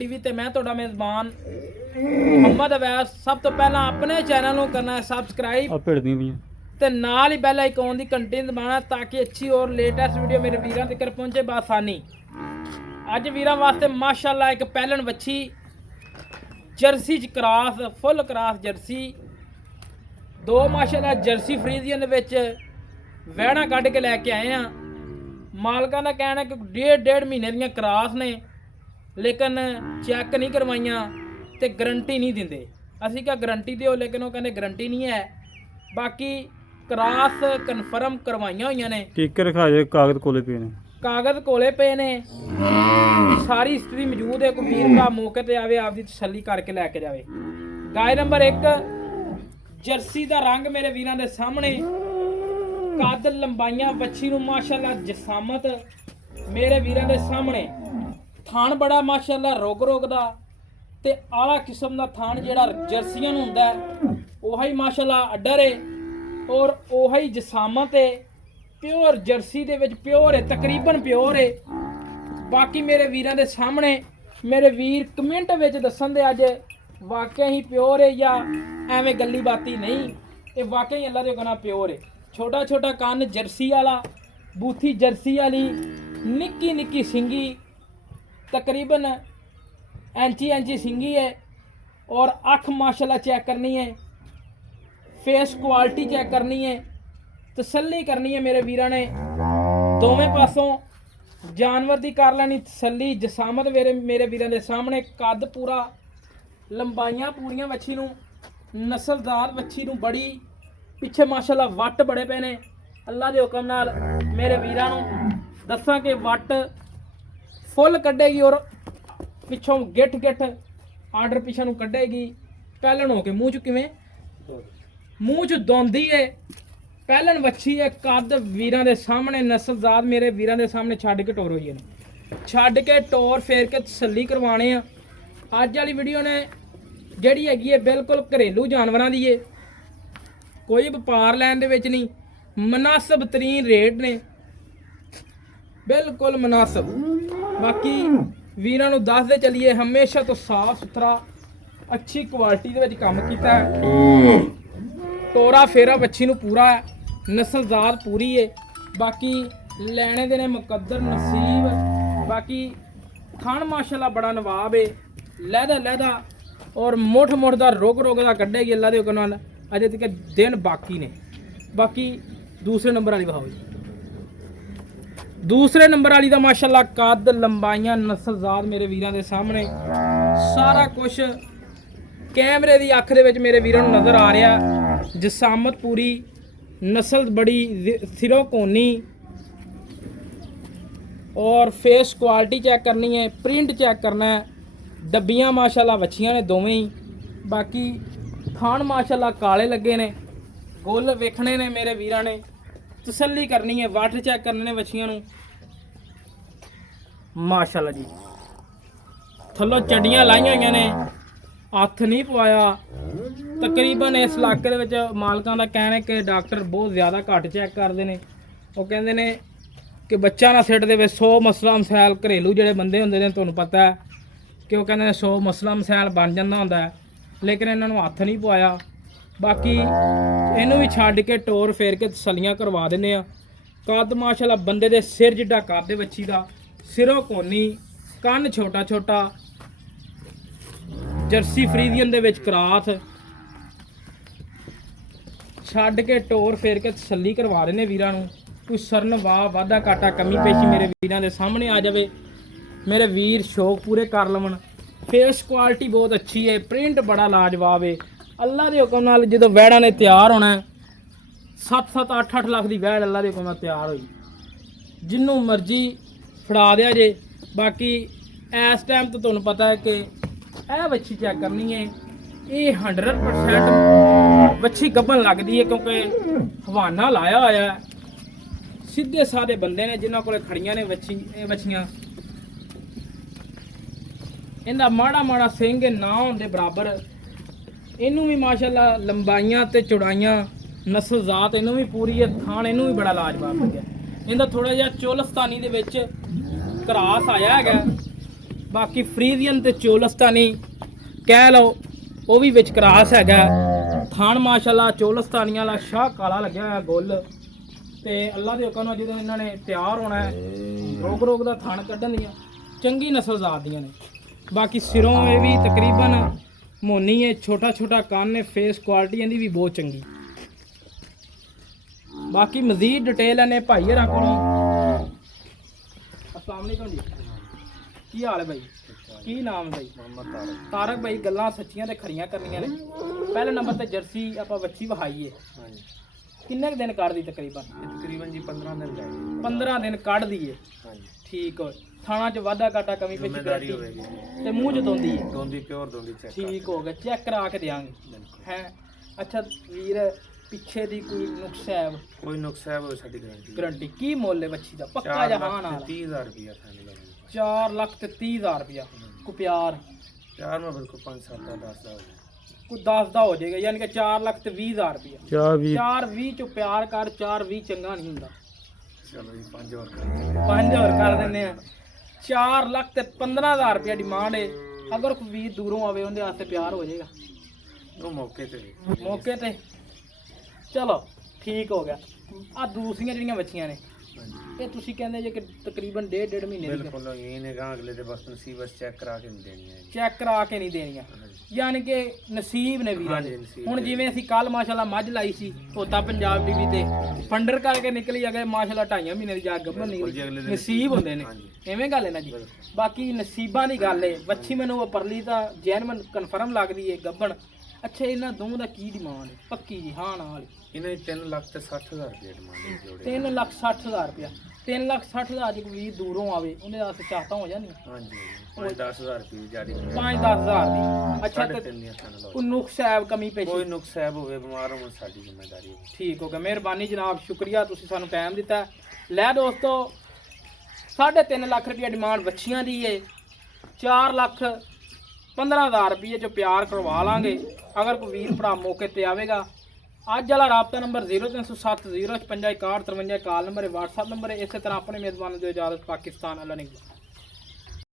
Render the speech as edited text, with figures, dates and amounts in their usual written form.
TV ते मैं ਤੁਹਾਡਾ ਮੇਜ਼ਬਾਨ ਮੁਹੰਮਦ ਅਵੈਸ। ਸਭ ਤੋਂ ਪਹਿਲਾਂ ਆਪਣੇ ਚੈਨਲ ਨੂੰ ਕਰਨਾ ਹੈ ਸਬਸਕ੍ਰਾਈਬ ਭਿੜਦੀਆਂ ਪਈਆਂ ਤੇ ਨਾਲ ਹੀ ਬੈਲ ਆਈਕਨ ਦੀ ਘੰਟੀ ਦਬਾਉਣਾ ਤਾਂ ਕਿ ਅੱਛੀ ਔਰ ਲੇਟੈਸਟ ਵੀਡੀਓ ਮੇਰੇ ਵੀਰਾਂ ਤੱਕ ਪਹੁੰਚੇ ਬਾਸਾਨੀ। ਅੱਜ ਵੀਰਾਂ ਵਾਸਤੇ ਮਾਸ਼ਾਅੱਲਾ ਇੱਕ ਪਹਿਲਣ ਵੱਛੀ ਜਰਸੀ ਚ ਕਰਾਸ ਫੁੱਲ ਕਰਾਸ ਜਰਸੀ ਦੋ ਮਾਸ਼ਾਅੱਲਾ ਜਰਸੀ ਫਰੀਜ਼ੀਅਨ ਦੇ ਵਿੱਚ ਵਹਿਣਾ ਕੱਢ ਕੇ ਲੈ ਕੇ ਆਏ ਆ। ਮਾਲਕਾਂ ਦਾ ਕਹਿਣਾ ਕਿ ਡੇਢ ਮਹੀਨੇ ਦੀਆਂ ਕਰਾਸ ਨੇ लेकिन चैक नहीं करवाइया तो गारंटी नहीं देंगे। असी क्या गारंटी दो लेकिन वो कहते गारंटी नहीं है। बाकी क्रॉस कन्फर्म करवाइया हुई ने टीके रखा जाए कागज कोले पे ने कागज कोले पे ने सारी हिस्ट्री मौजूद है। कोई वीर भरा मौके पर आवे आपकी तसल्ली करके लैके जाए। गाय नंबर 1 जर्सी का रंग मेरे वीरों के सामने कद लंबाइयां बच्ची नूं माशाअल्लाह जसामत मेरे वीरों के सामने थान बड़ा माशाअल्लाह रोग दा ते आला किस्म दा थान जेड़ा जर्सियां नूं हुंदा है ओही माशाअल्लाह अड्डर है और ओही जसामत है। प्योर जर्सी दे विच प्योर है तकरीबन प्योर है। बाकी मेरे वीरां दे सामने मेरे वीर कमेंट विच दस्सन दे अज वाकई ही प्योर है या एवें गल्ली बाती नहीं। ये वाकई अल्लाह दे हुक्म नाल प्योर है। छोटा छोटा कान जर्सी वाला बूथी जर्सी वाली निक्की निक्की सिंगी तकरीबन इंची सिंगी है और अख माशाल्लाह चेक करनी है। फेस क्वालिटी चेक करनी है तसल्ली करनी है। मेरे वीरां ने दोवें पासों जानवर की कर लैनी तसल्ली जसामत मेरे वीरां दे सामने कद पूरा लंबाइयां पूरियां वच्छी नूं नस्लदार वच्छी नूं बड़ी पिछे माशाल्लाह वट बड़े पे ने। अल्लाह दे हुक्म नाल मेरे वीरां नूं दस्सां कि वट फुल कढ़ेगी और पिछों गिठ आर्डर पिछों नूं कढ़ेगी। पहलन हो के मूँह च किवें मूँह च दौंदी है पहलन वच्छी है। कद वीरां दे सामने नस्लजात मेरे वीरां दे सामने छड्ड के टोर होई है छड्ड के टोर फेर के तसल्ली करवाने आ। अज वाली वीडियो ने जिहड़ी हैगी है बिल्कुल घरेलू जानवरां दी है। कोई व्यापार लैन दे विच नहीं मुनासिब तरीन रेट ने बिल्कुल मुनासिब। बाकी वीरां नूं दसदे चलिए हमेशा तो साफ सुथरा अच्छी क्वालिटी दे विच काम कीता है। टोरा फेरा बच्ची नूं पूरा है नस्लजात पूरी है। बाकी लैने दे ने मुकद्दर नसीब। बाकी खान माशाल्लाह बड़ा नवाब है लैदा और मुठ दा रोग दा कड्ढेगी अल्लाह दे हुक्म नाल। अजे तक दिन बाकी ने। बाकी दूसरे नंबर वाली बहाओ जी। दूसरे नंबर वाली का माशाल्लाह कद लंबाइयां नस्लजात मेरे वीरां दे सामने सारा कुछ कैमरे की अख दे विच मेरे वीरां नूं नज़र आ रहा। जसामत पूरी नस्ल बड़ी सिरों कोनी और फेस क्वालिटी चेक करनी है प्रिंट चेक करना है। डब्बियां माशाल्लाह वच्छियां ने दोवें ही। बाकी थान माशाल्लाह काले लगे ने गुल वेखने ने मेरे वीरां ने तसल्ली करनी है वट चेक करने ने वच्छियां नूं माशाल्लाह जी। थल्लों चड्डियां लाइयां होईयां ने हत्थ नहीं पवाया। तकरीबन इस इलाके दे विच मालकां दा कहना है कि डॉक्टर बहुत ज़्यादा घट चेक करते हैं। वो कहते हैं कि बच्चा ना सिट दे 100 मसला मसैल घरेलू जिहड़े बंदे हुंदे ने तुहानूं पता है कि वो कहते हैं 100 मसला मसैल बन जाता हुंदा है लेकिन इन्हां नूं हत्थ नहीं पवाया। बाकी इनू भी छड्ड के टोर फेर के तसल्लियां करवा दिंदे आ। कद माशाल्लाह बंदे दे सिर जिड्डा कद बच्ची दा सिरों कोनी कन छोटा छोटा जर्सी फ्रीजियन दे विच क्रास छड्ड के टोर फेर के तसल्ली करवा दिंदे वीरां नूं। कोई सरन वाह वाधा घाटा कमी पेशी मेरे वीरां दे सामने आ जावे मेरे वीर शौक पूरे कर लवन। फेस क्वालिटी बहुत अच्छी है प्रिंट बड़ा लाजवाब है। अल्लाह के हुक्म नाल जो वैड़ा ने तैयार होना 7-7 8-8 लाख की वैड़ अल्लाह के हुक्म नाल तैयार हुई जिन्हों मर्जी फड़ा दिया जे। बाकी इस टाइम तो तुहानूं पता है कि यह वच्छी चेक करनी है ये 100% वच्छी गब्बन लगती है क्योंकि हवाना लाया होया सीधे साधे बंदे ने जिन्हों को खड़ियां ने वच्छियां इनका माड़ा माड़ा सिंह ना होने बराबर। इनू भी माशाल्लाह लंबाइयां ते चौड़ाइयां नस्लजात इनू भी पूरी है। थान इनू भी बड़ा लाजवाब लग्या। इनका थोड़ा जिहा चोलस्तानी दे विच क्रास आया है ਬਾਕੀ ਫਰੀਜ਼ੀਅਨ ਤੇ ਚੋਲਸਤਾਨੀ ਕਹਿ ਲਓ ਉਹ ਵੀ ਵਿੱਚ ਕਰਾਸ ਹੈਗਾ। ਥਾਣ ਮਾਸ਼ਾਅੱਲਾ ਚੋਲਸਤਾਨੀਆਂ ਵਾਲਾ ਸ਼ਾਹ ਕਾਲਾ ਲੱਗਿਆ ਹੋਇਆ ਗੁੱਲ ਤੇ ਅੱਲਾ ਦੇ ਹੁਕਮ ਨਾਲ ਜਦੋਂ ਇਹਨਾਂ ਨੇ ਤਿਆਰ ਹੋਣਾ ਹੈ ਰੋਗ ਰੋਗ ਦਾ ਥਣ ਕੱਢਣ ਦੀਆਂ ਚੰਗੀ ਨਸਲ ਜ਼ਾਤ ਦੀਆਂ ਨੇ। ਬਾਕੀ ਸਿਰੋਂ ਇਹ ਵੀ ਤਕਰੀਬਨ ਮੋਨੀ ਹੈ, ਛੋਟਾ ਛੋਟਾ ਕੰਨ ਹੈ, ਫੇਸ ਕੁਆਲਿਟੀ ਇਹਦੀ ਵੀ ਬਹੁਤ ਚੰਗੀ। ਬਾਕੀ ਮਜ਼ੀਦ ਡਿਟੇਲ ਨੇ ਭਾਈ ਹਰਾਂ ਕੋਲੋਂ। अस्सलाम वालेकुम जी, ਕੀ ਹਾਲ ਹੈ ਬਾਈ? ਕੀ ਨਾਮ ਹੈ ਬਾਈ? मोहम्मद ਤਾਰਕ ਬਾਈ, ਗੱਲਾਂ ਸੱਚੀਆਂ ਤੇ ਖਰੀਆਂ ਕਰਨੀਆਂ ਨੇ। ਪਹਿਲੇ ਨੰਬਰ ਤੇ ਜਰਸੀ ਆਪਾਂ ਬੱਚੀ ਵਹਾਈਏ, हाँ जी, ਕਿੰਨੇ ਕੁ ਦਿਨ ਕੱਢਦੀ ਤਕਰੀਬਨ? तकरीबन जी 15 दिन रह 15 ਦਿਨ ਕੱਢਦੀ ਏ। हाँ जी, ਠੀਕ ਹੋ, ਥਾਣਾ ਚ ਵਾਧਾ ਘਾਟਾ ਕਮੀ ਪੇਸ਼ੀ जिम्मेदारी ਕਰਦੀ होगी जी, ਤੇ ਮੂੰਹ ਚ ਦੋਂਦੀ ਏ। दोंदी प्योर दोंदी चेक ਠੀਕ ਹੋ ਗਿਆ, ਚੈੱਕ ਕਰਾ ਕੇ ਦਿਆਂਗੇ बिल्कुल ਹੈ। ਅੱਛਾ ਵੀਰ, ਪਿੱਛੇ ਦੀ ਕੋਈ ਨੁਕਸ ਹੈ? कोई नुकसा है वो साडी गारंटी ਗਰੰਟੀ ਕੀ ਮੁੱਲ ਹੈ ਬੱਚੀ ਦਾ? ਪੱਕਾ ਜਹਾਨ ਵਾਲਾ 30,000 रुपया फाइनल होगा। 4 ਲੱਖ ਤੇ 30,000 ਰੁਪਇਆ ਕੋ ਪਿਆਰ चार में बिल्कुल 5-7 का 10 का हो जाए। ਕੋਈ 10 ਦਾ ਹੋ ਜਾਏਗਾ, ਯਾਨੀ ਕਿ 4 ਲੱਖ ਤੇ 20,000 ਰੁਪਇਆ। ਚਾਹ ਵੀ 4-20 ਚੋਂ ਪਿਆਰ ਕਰ, 4-20 ਚੰਗਾ ਨਹੀਂ ਹੁੰਦਾ। चलो जी 5 और कर 5 ਹੋਰ ਕਰ ਦਿੰਦੇ ਆ। 4 ਲੱਖ ਤੇ 15,000 ਰੁਪਇਆ ਡਿਮਾਂਡ ਹੈ। ਅਗਰ ਕੋਈ ਵੀਰ ਦੂਰੋਂ ਆਵੇ ਉਹਦੇ ਵਾਸਤੇ ਪਿਆਰ ਹੋ ਜਾਏਗਾ वो मौके पे ਮੌਕੇ ਤੇ। ਚਲੋ ਠੀਕ ਹੋ ਗਿਆ। ਆ ਦੂਸਰੀਆਂ ਜਿਹੜੀਆਂ ਬੱਚੀਆਂ ਨੇ हाँ जी, ਇਹ ਤੁਸੀਂ ਕਹਿੰਦੇ ਜੇ ਕਿ ਤਕਰੀਬਨ 1.5 ਮਹੀਨੇ ਦੀ बिल्कुल यही ने कहा अगले दे बस नसीब बस चेक करा के नहीं देनी है जी। ਚੈੱਕ ਕਰਾ ਕੇ ਨਹੀਂ ਦੇਣੀਆਂ, हाँ जी, ਯਾਨੀ ਕਿ ਨਸੀਬ ਨੇ ਵੀਰਾਂ ਹਾਂਜੀ, ਦੇ। ਨਸੀਬ ਹੁਣ ਨੇ। ਜਿਵੇਂ ਅਸੀਂ ਕੱਲ ਮਾਸ਼ਾਅੱਲਾ ਮੱਝ ਲਾਈ ਸੀ ਤੋਤਾ ਪੰਜਾਬ ਟੀਵੀ ਤੇ, ਫੰਡਰ ਕਰਕੇ ਨਿਕਲੀ ਅਗੇ ਮਾਸ਼ਾਅੱਲਾ 2.5 ਮਹੀਨੇ ਦੀ ਜਾ ਗੱਭਣ ਬਿਲਕੁਲ ਜੀ, ਨਿਕਲੀ। ਅਗਲੇ ਦਿਨ ਨਸੀਬ ਹੁੰਦੇ ਨੇ, ਹਾਂਜੀ। ਐਵੇਂ ਗੱਲ ਹੈ ਨਾ ਜੀ। ਬਿਲਕੁਲ। ਬਾਕੀ ਨਸੀਬਾਂ ਦੀ ਗੱਲ ਹੈ। ਵੱਛੀ ਮੈਨੂੰ ਉਹ ਪਰਲੀ ਤਾਂ ਜੈਨਮਨ ਕਨਫਰਮ ਲੱਗਦੀ ਹੈ ਗੱਭਣ। ਅੱਛਾ ਇਹਨਾਂ ਦੋਵਾਂ ਦਾ ਕੀ ਡਿਮਾਂਡ ਹੈ ਪੱਕੀ ਜੀ ਹਾਂ ਨਾਲ? इन्हें 3 लाख ते 60,000 रुपया डिमांड है जोड़े। 3,60,000 ਰੁਪਇਆ। 3,60,000 ਜੇ ਕੋਈ ਵੀਰ ਦੂਰੋਂ ਆਵੇ ਉਹਦੇ ਵਾਸਤੇ ਚਾਹਤਾ ਹੋ ਜਾਂਦੀਆਂ हाँ जी, 5-10,000 रुपये जारी 5-10,000 ਦੀ। ਅੱਛਾ ਤੇ 3.5 ਦੀਆਂ final हो ਕੋਈ ਨੁਕਸ ਹੈ ਕਮੀ ਪੇਸ਼ੀ? ਕੋਈ ਨੁਕਸ ਹੈ ਹੋਵੇ ਬਿਮਾਰ ਹੋਣ ਸਾਡੀ ਜ਼ਿੰਮੇਵਾਰੀ ਹੈ। ਠੀਕ ਹੋ ਗਿਆ, ਮਿਹਰਬਾਨੀ ਜਨਾਬ, ਸ਼ੁਕਰੀਆ ਤੁਸੀਂ ਸਾਨੂੰ ਟਾਈਮ ਦਿੱਤਾ। ਲੈ ਦੋਸਤੋ 3.5 ਲੱਖ ਰੁਪਏ ਡਿਮਾਂਡ ਬੱਚੀਆਂ ਦੀ ਏ। 4 ਲੱਖ 15,000 ਰੁਪਏ ਚ ਪਿਆਰ ਕਰਵਾ ਲਾਂਗੇ ਅਗਰ ਕੋਈ ਵੀਰ ਭਰਾ ਮੌਕੇ ਤੇ ਆਵੇਗਾ। ਅੱਜ ਵਾਲਾ ਰਾਬਤਾ ਨੰਬਰ 0307 056 61 53 ਕਾਲ ਨੰਬਰ ਹੈ, WhatsApp ਨੰਬਰ ਹੈ। ਇਸੇ ਤਰ੍ਹਾਂ ਆਪਣੇ ਮੇਜ਼ਬਾਨ ਦਿਓ ਇਜਾਜ਼ਤ। ਪਾਕਿਸਤਾਨ, ਅੱਲਾ ਨਿਗਹਿਬਾਨ।